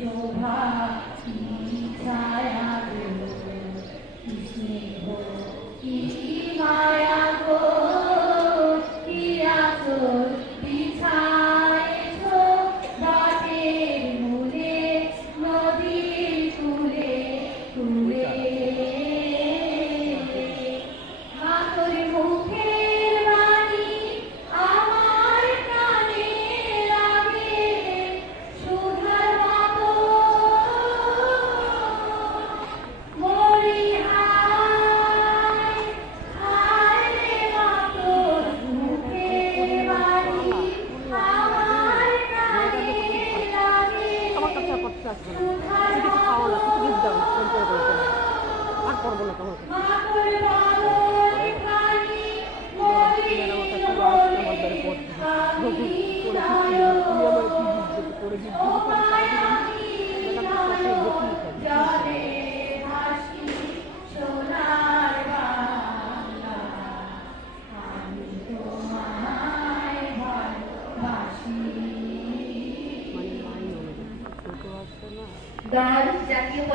就怕你在 আর করব না তোমাকে করে দিচ্ছি 三加一